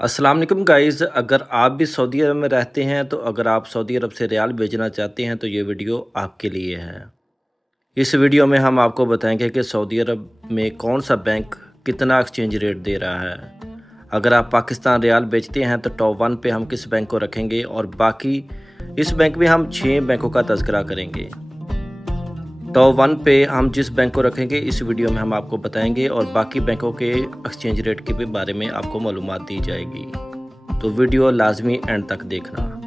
अस्सलाम वालेकुम गाइज़, अगर आप भी सऊदी अरब में रहते हैं तो अगर आप सऊदी अरब से रियाल भेजना चाहते हैं तो ये वीडियो आपके लिए है। इस वीडियो में हम आपको बताएंगे कि सऊदी अरब में कौन सा बैंक कितना एक्सचेंज रेट दे रहा है। अगर आप पाकिस्तान रियाल बेचते हैं तो टॉप 1 पे हम किस बैंक को रखेंगे और बाकी इस बैंक में हम 6 बैंकों का तज़किरा करेंगे। टॉप 1 पे हम जिस बैंक को रखेंगे इस वीडियो में हम आपको बताएंगे और बाकी बैंकों के एक्सचेंज रेट के बारे में आपको मालूमात दी जाएगी। तो वीडियो लाजमी एंड तक देखना।